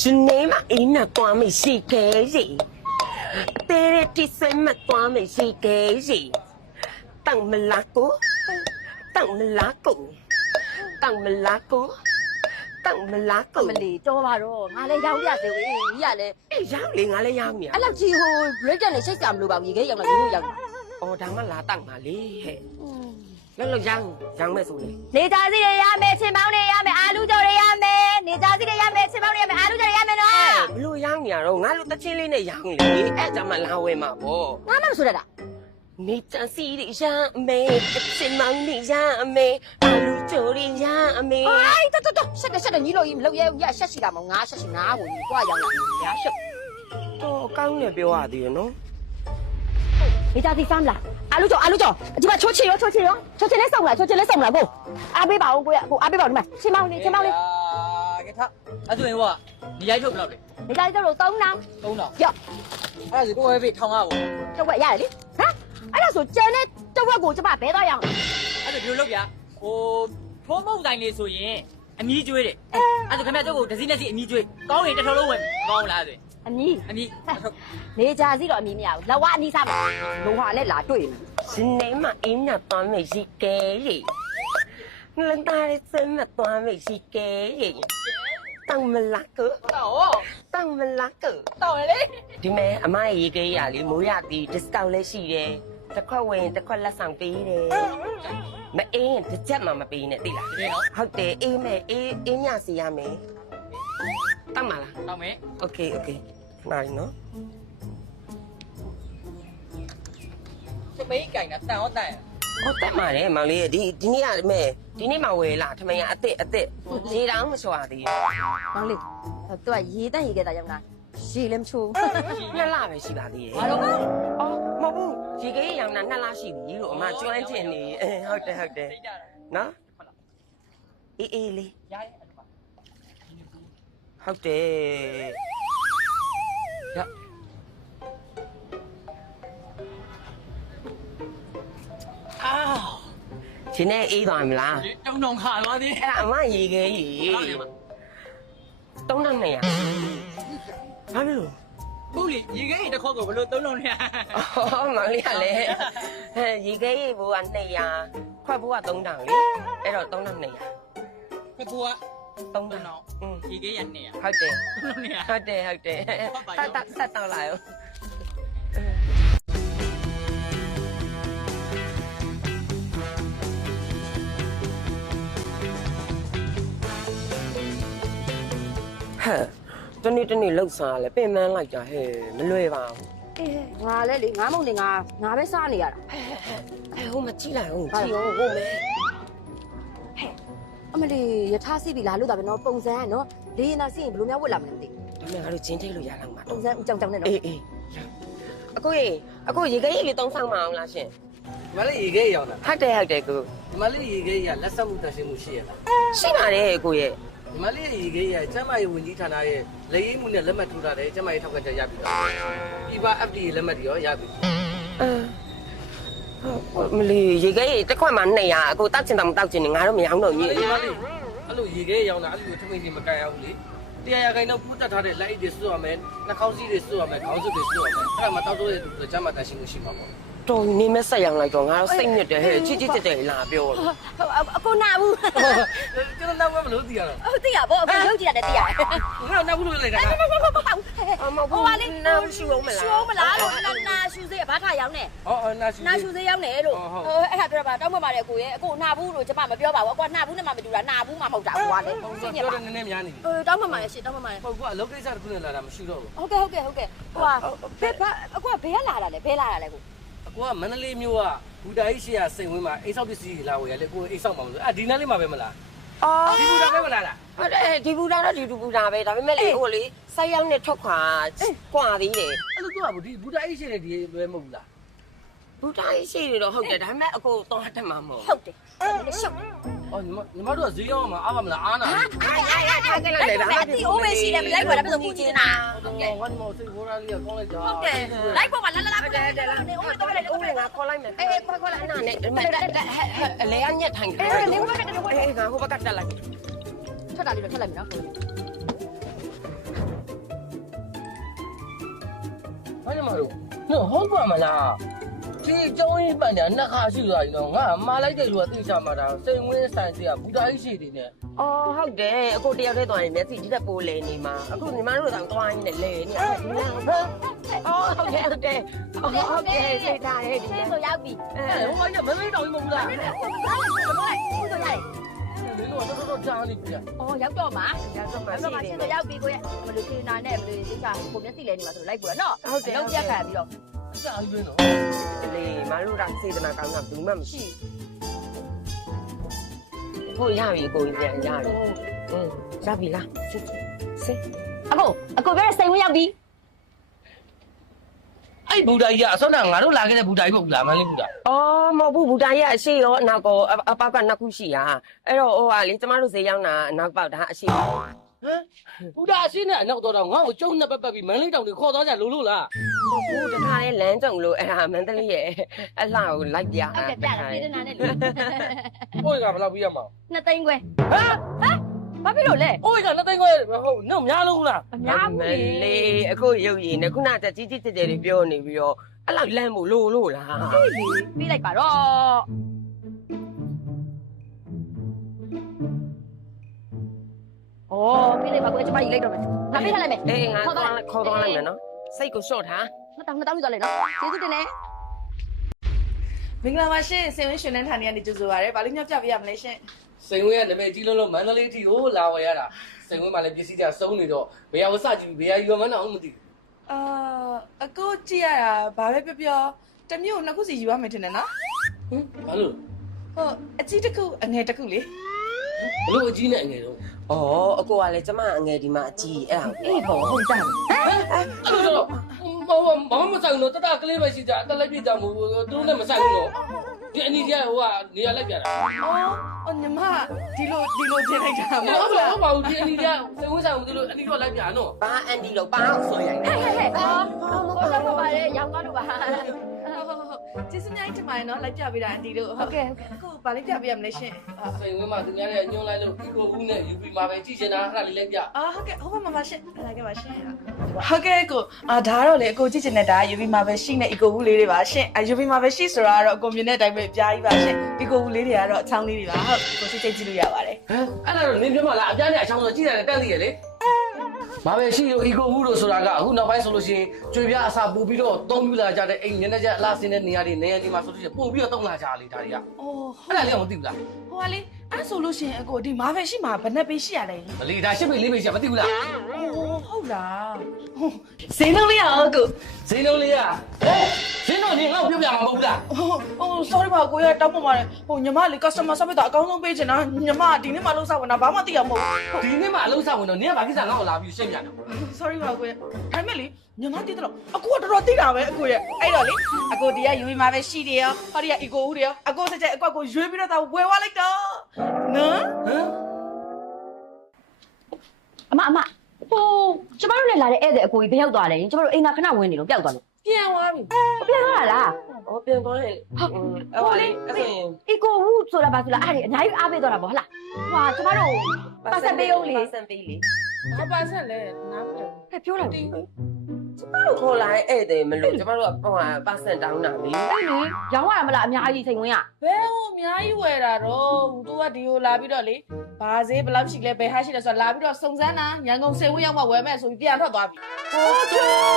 ရှင်နေမအင်းနဲ့သွားမရှိခဲ့ရေတဲတဲ့တိစမသွားမရှိခဲ့ရေတောင်မလာကိုတောင်မလာကိုတောင်မလာကိုတောင်မလာကို မလီတော်ပါတော့ငါလည်းရောက်ရစေဝေးကြီးရလဲ ရောက်လေငါလည်းရောက်မြာ အဲ့လောက်ကြီးဟို break နဲ့ရှိတ်ကြမလို့ပါဘူးရေခဲရောက်လာရိုးရောက်လာ အော်ဒါမှလာတောက်ပါလေဟဲ့လောက်ရောက်မဲ့ဆိုလေ နေကြစီတွေရမယ်ချင်းပေါင်းတွေရမယ်အာလူကြော်တွေရမယ်နေကြစီတွေရမယ်ချင်းပေါင်းတွေရမယ်အာလူကြော်တွေရမယ်နော် ဘလို့ရောက်နေရတော့ငါတို့တချင်းလေးနဲ့ရောက်လေအဲ့ကြမှာလာဝဲမှာပေါ့ ငါမှမဆိုတတ်တာ နေကြစီတွေရမယ်စင်မောင်းတွေရမယ်အာလူချိုတွေရမယ် အိုင်းတော်ရှက်တယ်ညီလို့ကြီးမလုပ်ရဲဘူးရရှက်ရှိတာမငါရှက်ရှိငါကိုကြီးကြွရောက်လာရရှက် တော့ကောင်းတယ်ပြောရသေးရနော် နေကြစီဖမ်းလားအာလူကြော်ဒီမှာချိုးချင်လဲစုံလားကိုအားပေးပါဦးကိုရကိုအားပေးပါဦးဒီမှာချင်းပေါင်းလေး ကဲထားအဲ့ဆိုရင်ဟိုကနေရိုက်ထုတ်ဘယ်လောက်လဲ နေကြစီတို့3နောင် 3000 ရော့ အဲ့ဒါဆိုကိုယ်ပဲထောင်ရပါဘူး တော့ဝက်ရတယ်လေဟမ်အဲ့ဒါဆိုကျန်တဲ့တော့ဝက်ကိုကျမဘဲသွားရအောင် အဲ့ဒါဒီလိုလုပ်ပြဟိုထိုးမုံတိုင်းလေးဆိုရင်အမီးကျွေးတယ်အဲ့ဒါခင်ဗျာတို့ကိုဒစီနဲ့စီအမီးကျွေးကောင်းရင်တစ်ထော်လုံးဝင်ကောင်းလားဆိုရင် အမီး အမီး နေကြစီတော့အမီးမရဘူးလက်ဝအနီးစားမှာလုံဟာနဲ့လာတွေ့မယ် ရှင်နေမအင်းနဲ့သွားမရှိခဲ့ရေလန်တာစမသွားမရှိခဲ့ရေတောင်မလာကို တော့ တောင်မလာကို တော့လေ ဒီမဲ့အမရေကေးရလေမိုးရသည် discount လည်းရှိတယ်တစ်ခွက်ဝင်တစ်ခွက်လက်ဆောင်ပေးတယ်မအင်းတစ်ချက်မှမပေးနဲ့သိလား ဒီနော် ဟုတ်တယ်အေးမဲ့အေးညစီရမယ်တောက်မလား တော့မယ် โอเคနိုင်နော် စပိတ်ကင်တာတန်ရောတန် ဟောတက်มาတယ်မောင်လေးဒီနေ့ကမဲ့ဒီနေ့မှဝယ်လာထမင်းအစ်စ်ရေတောင်မချွာသေး မောင်လေးသူကရေတက်ရေခဲ့တာရောက်လာရေလည်းမချိုး ဘူးနှစ်လပဲရှိပါသေးတယ် ဘာလို့ အော်မဟုတ်ဘူးရေကေးရောင်တာနှစ်လရှိပြီလို့အမကျွမ်းကျင်နေဟုတ်တယ် သိကြတာ နော်အေးလေး ရရဲ့အဲ့ဒါ ဟုတ်တယ်ရအာ ရှင်နဲ့အေးသွားမလား တုံခါသွားသေး အဲ့ဒါအမရေခဲရေ3200ဘာဖြစ်လို့ ဘူးလေရေခဲတစ်ခေါက်ကိုဘလို့3000နဲ့ အော်မောင်လေးကလည်းရေခဲရေဘိုးက200ခွက်ဘိုးက3000လေအဲ့တော့3200 ဖက်ဖို့က 3000 ရေခဲရ200 ဟုတ်တယ် 3000နဲ့ ဟုတ်တယ်ဆက်တော့လာရောဟဲ့တနေ့လှုပ်စားလဲပင်မန်းလိုက်တာဟဲ့မလွယ်ပါဘူး အေးငါလည်းလေငါမုံနေငါပဲစားနေရတာ ဟိုမကြည့်လိုက်အောင်ကြည့်အောင်ဟုတ်မယ် အမလီယထာစီပြီလာလို့တာပဲနော်ပုံစံကနော်လေနာစီရင်ဘယ်လိုများဝတ်လာမလဲမသိ ဒါမဲ့ငါတို့ချင်းထိတ်လို့ရလောက်မှာ ပုံစံဦးကြောင်နဲ့နော် အေးအခုရေခဲရေလေးသုံးဆောင်မအောင်လားရှင် ဒီမလေးရေခဲရောင်းတာ ဟုတ်တယ်ကို ဒီမလေးရေခဲရလက်ဆက်မှုတက်ရှင်းမှုရှိရလား ရှိပါတယ်ကိုရဲ့ ဒီမလေးရေခဲရကျမ်းမာရေးဝန်ကြီးဌာနရဲ့လက်ရည်မှုနဲ့လက်မှတ်ထိုးထားတယ်ကျမ်းမာရေးထောက်ကချက်ရပြီတော့ဒီပါ FDA လက်မှတ်တွေရောရပြီ မလီရေခဲရေတစ်ခွက်မှ200အခုတောက်ချင်တော့မတောက်ချင်နေငါတို့မရောင်းတော့ ဒီ ကြီး မလေးအဲ့လိုရေခဲရောင်းတာအဲ့လိုထမိတ်တွေမကန်ရဘူးလေတရားရခိုင်တော့ပူးတက်ထားတဲ့လက်အိတ်တွေစွတ်ရမယ်နှာခေါင်းစည်းတွေစွတ်ရမယ်ခေါင်းစွပ်တွေစွတ်ရမယ်အဲ့ဒါမှတောက်တော့တဲ့သူကကျမ်းမာတက်ရှင်းမှုရှိမှာပေါ့ တော်နေမဲ့ဆက်ရောင်းလိုက်တော့ငါတို့စိတ်ညစ်တယ်ဟဲ့ချစ်တယ်လာပြောလို့ အခုနာဘူး ကျွန်တော်နောက်ဘယ်လိုသိရတော့ ဟုတ်သိရပေါ့အခုရုပ်ကြည့်ရတယ်သိရတယ် ငါနောက်ဘူးလို့လိုက်တာ ဟုတ် မဟုတ်ဘူးနားရှူအောင်မလား ရှူအောင်မလားလို့နာရှူစေးဘာထားရောင်းနေ ဟောနာရှိ နာရှူစေးရောင်းနေလို့အဲ့ဒါပြောပါတောင်းပန်ပါတယ်ကိုရဲ့အခုနာဘူးလို့ကျမမပြောပါဘူးအခုနာဘူးနဲ့မှမတူတာနာဘူးမှမဟုတ်တာကိုကလေ ပြောတယ်နည်းနည်းများနေပြီ တောင်းပန်ပါတယ်ရှင့်တောင်းပန်ပါတယ် ဟုတ်ကွာအလုပ်ကိစ္စတစ်ခုနဲ့လာတာမရှိတော့ဘူး ဟုတ်ကဲ့ဟိုကဘယ်အခုဘယ်လာတာလဲဘယ်လာတာလဲကို ကိုကမန္တလေးမြို့ကဘူတာကြီးရှိရစိန်ဝင်းမှာအိမ်ဆောက်ပစ္စည်းတွေလာဝယ်ရလေကိုအိမ်ဆောက်မှာမလို့ဒီနားလေးမှာပဲမလား အော် ဒီဘူတာပဲမလား ဟုတ်တယ်ဒီဘူတာတော့ဒီဘူတာပဲဒါပေမဲ့လေဟိုလေဆက်ရောင်းနဲ့ထွက်ခွာကွာသေးတယ် အဲ့လိုတော့ဒီဘူတာကြီးရှိနေဒီပဲမဟုတ်ဘူးလား ဘူတာကြီးရှိတယ်တော့ဟုတ်တယ်ဒါပေမဲ့အကိုတော့တတ်မှာမဟုတ် ဟုတ်တယ်ရှုပ် အော်ညီမတို့ကဈေးရောက်မှာအားမမလားအားနာ ထားခဲ့လိုက်လေဒါ အတီအိုးပဲရှိတယ်မလိုက်ပါနဲ့ဘယ်လိုပူချင်တာ ဟုတ်ကဲ့ဟောဒီမောစိတ်ဘောရာလေးကကောင်းလိုက်တာ ဟုတ်တယ်လိုက်ပေါ်မှာလာလာတယ်နေဦးတော့လည်း ဦးလေးငါခေါ်လိုက်မယ်အေးခေါ်လိုက်အနာနဲ့အလဲအညက်ထိုင်တယ်အေးငါဟိုဘက်ကတက်လိုက် ထွက်တာလေးတော့ထွက်လိုက်ပြီနော် မှာလို့နော်ဟုတ်ပါမလားဒီကျောင်းကြီးပန်ညာနှစ်ခါရှိသွားပြီနော်ငါမှားလိုက်တဲ့လူကသိချမှာတာစိန်ဝင်းဆိုင်စီကဘူတာကြီးရှိနေတယ် အော်ဟုတ်တယ်အခုတယောက်တည်းသွားရင်မျက်စိဒီတက်ပိုးလဲနေမှာအခုညီမတို့တော့သွားရင်းနဲ့လဲနေအဲ့ဒီလားအော်ဟုတ်တယ်ဟုတ်တယ်ဟုတ်တယ်စိတ်ထားရဲ့ဒီ ရှင်းဆိုရောက်ပြီ ဟိုကမမေးတော်ကြီးမဟုတ်လား ဟုတ်ဆိုရတယ် မင်းတို့တော့ကြားနေပြီ အော်ရောက်တော့မှာ ရောက်တော့မှ ရောက်တော့မှာရှင်းဆိုရောက်ပြီကိုရဲ့ဘယ်လိုခေနာနဲ့ဘယ်လိုသိချာကိုမျက်စိလဲနေမှာဆိုလိုက်ပို့ရနော်လုံးပြတ်ခံပြီးတော့ ကြားပြီးနော် လေမတို့ကစေတနာကောင်းတာဘူးမှမရှိဟုတ်ရပြီကိုကြီးပြန်ရပြီရပြီလားစစ်စစ် အခုပြောစိန်ဝင်ရောက်ပြီ အဲ့ဘူတာကြီးကအစောကငါတို့လာခဲ့တဲ့ဘူတာကြီးမဟုတ်လားမလေးဘူတာ အော်မဟုတ်ဘူးဘူတာရဲ့အရှိရောအနောက်ကောအပေါက်ကနှစ်ခုရှိတာအဲ့တော့ဟိုဟာလေကျမတို့ဈေးရောက်တာအနောက်ပေါက်ဒါအရှိ ဟမ်ဘူတာအရှင်းနဲ့အနောက်တော့ငါ့ကိုကျုံနဲ့ပတ်ပတ်ပြီးမန်းလေးတောင်တွေခေါ်သွားကြလို့လား မဟုတ်ဘူးတခါလေလမ်းကြုံလို့အဲ့ဒါမန္တလေးရဲ့အလှကိုလိုက်ပြ ဟုတ်တယ်ပြတယ်စေတနာနဲ့လေ ဟိုကဘယ်လောက်ပြီးရမှာ 2သိန်းခွဲ ဟမ် ဘာဖြစ်လို့လဲ ဟိုကနှစ်သိန်းခွဲဟုတ်နော်များလုံးလား အများ မ ကြီး လေးအခုရုပ်ရည်နဲ့ခုနကကြီးကြီးကျယ်ကျယ်တွေပြောနေပြီးတော့အဲ့လောက်လမ်းမို့လို့လား ပြီးလိုက်ပါတော့အော်ပြီးလိုက်ပါကိုကျမကြီးလိုက်တော့မယ်ငါပေးထားလိုက်မယ် အေးငါခေါ်သွားလိုက်မယ်နော်စိတ်ကိုရှော့ထား 2000ယူသွားလိုက်နော်ကျေးဇူးတင်တယ် မင်္ဂလာပါရှင်စေဝင်းရှင်နှန်းဌာနကနေကြိုဆိုပါရစေ။ဗာလိမြပြပေးရမလဲရှင် စိန်ဝင်းကနာမည်ကြီးလုံးမန္တလေးထီကိုလာဝယ်ရတာစိန်ဝင်းမှလည်းပစ္စည်းကြစုံနေတော့ဘယ်ရောက်စကြည့်ဘယ်ရောက်ရွာမန်းအောင်မသိ ။အကိုကြည့်ရတာဘာပဲပြောပြောတစ်မျိုးနှစ်ခုစီယူရမယ်ထင်တယ်နော် ဟမ်ဘာလို့ ။ဟုတ်အကြီးတစ်ခုအငယ်တစ်ခုလေ ဘလို့အကြီးနဲ့အငယ်တော့ အော်အကိုကလည်းကျမအငယ်ဒီမှာအကြီးအဲ့ဒါအေးပေါ့ဟုတ်ကြတယ် အဲ့လိုတော့ဘာမှမဆိုင်တော့တတကလေးပဲရှိကြတက်လိုက်ပြကြမို့သူတို့လည်းမဆိုင်ဘူးနော်ဒီအနီကြီးဟိုကနေရာလိုက်ပြတာ ။အော်ညီမဒီလိုထင်လိုက်တာမ ဟုတ် ဟုတ် လား လား ဟုတ်ပါဘူးဒီအနီကြီးစိန်ဝင်းဆိုင်မသိလို့အနီတော့လိုက်ပြနော် ဘာအန်တီတော့ဘာအောင်ဆိုရင် ဟဲ့အော်ဟုတ်တော့ပါလေရောင်းသွားလို့ပါ ။ဟုတ်ကျေးဇူးများတင်ပါတယ်နော်လိုက်ပြပေးတာအန်တီတို့ ဟုတ်ကဲ့ဟုတ်ကဲ့ အကိုဗာလိပြပေးရမလဲရှင် စိန်ဝင်းမှာသူများလည်းညွှန်လိုက်လို့ဒီကိုဘူးနဲ့ UP မှာပဲကြည့်ချင်တာအဲ့ဒါလေးလိုက်ပြ ။ဟုတ်ကဲ့ဟုတ်ပါမရှင်လာခဲ့ပါရှင်။ဟုတ်ကဲ့အကိုဒါတော့လေအကိုကြည့်ချင်တဲ့ဒါ UV မှာပဲရှိနေ eco ဘူးလေးတွေပါရှင်။ UV မှာပဲရှိဆိုတာကတော့အကိုမြင်တဲ့အတိုင်းပဲအများကြီးပါရှင်။ eco ဘူးလေးတွေကတော့အချောင်းလေးတွေပါဟုတ်ကိုစိတ်ကြည့်လို့ရပါတယ် ဟမ်အဲ့ဒါတော့နင်းပြမလားအပြားနဲ့အချောင်းဆိုကြည့်တယ်တန်းသိရလေဘာပဲရှိလို့ eco ဘူးလို့ဆိုတာကအခုနောက်ပိုင်းဆိုလို့ရှိရင်ကျွေပြအစာပို့ပြီးတော့သုံးပြလာကြတဲ့အိမ်ညနေကျအလားစင်းတဲ့နေရာတွေနေရာဒီမှာဆိုလို့ရှိရင်ပို့ပြီးတော့သုံးလာကြလေဒါတွေက ။အော် အဲ့ဒါလေးကမသိဘူးလား ဟိုကလေအဲ့ဆိုလို့ရှိရင်အကိုဒီ Marvel ရှိမှာဘယ်နဲ့ပေးရှိရလဲ မလီဒါရှစ်ပိတ်လေးပိတ်ရှာမသိဘူးလား ။ဟုတ်လား။ဈေးနှုန်းလေးအောင်အကို ဈေးနှုန်းလေးကဈေးနှုန်းကြီးငါ့ကိုပြောပြမှာမဟုတ်ဘူးလား sorry ပါကိုရတောင်းပန်ပါတယ်။ညီမလေး customer service တော့အကောင်းဆုံးပေးချင်တာညီမဒီနေ့မှလုံးစားဝင်တာဘာမှသိအောင်မဟုတ်ဘူး ဒီနေ့မှအလုံးစားဝင်တော့နင်ကဘာကိစ္စငါ့ကိုလာပြီးရှင်းပြတယ် ။ sorry ပါကိုရ။ဒါပေမဲ့လေညီမတည်တော့အကိုကတော်တော်သိတာပဲအကိုရ။အဲ့တော့လေအကိုဒီက UV မှာပဲရှိတယ်ရောဟောဒီက eco ဦးတယ်ရောအကိုစကြက်အကွက်ကိုရွေးပြီးတော့ဝယ်သွားလိုက်တော့နော် ဟမ် အမဟိုကျမတို့လည်းလာတဲ့ဧည့်သည်အကိုကြီးဘယ်ရောက်သွားလဲကျမတို့အိမ်သာခဏဝင်နေလို့ပျောက်သွားလို့ ပြန်သွားပြီ ပြန်သွားလား ဟောပြန်သွားရင်ဟိုလေအဲ့ဆိုရင် အီကိုဝူဆိုတာဘာဆိုတာအဲ့ဒီအများကြီးအားပေးတော့တာဗောဟလားဟွာကျမတို့ပတ်စံပေးအောင်လေ ပတ်စံပေးလေ အပါဆက်လဲနားမလဲ ဟဲ့ပြောတယ် ကျမတို့ခေါ်လာဧည့်သည်မလို့ကျမတို့ကဟိုဟာပတ်စံတောင်းတာလေ အဲ့လေရောင်းရမလားအများကြီးစိန်ဝင်ရ ဘယ်ဟိုအများကြီးဝယ်တာတော့သူကဒီကိုလာပြီးတော့လေဘာဈေးဘယ်လောက်ရှိလဲဘယ်ဟာရှိလဲဆိုတာလာပြီးတော့စုံစမ်းတာရန်ကုန်စေဝင်းရောက်မှဝယ်မယ်ဆိုပြီးပြန်ထွက်သွားပြီ ဟုတ်တယ်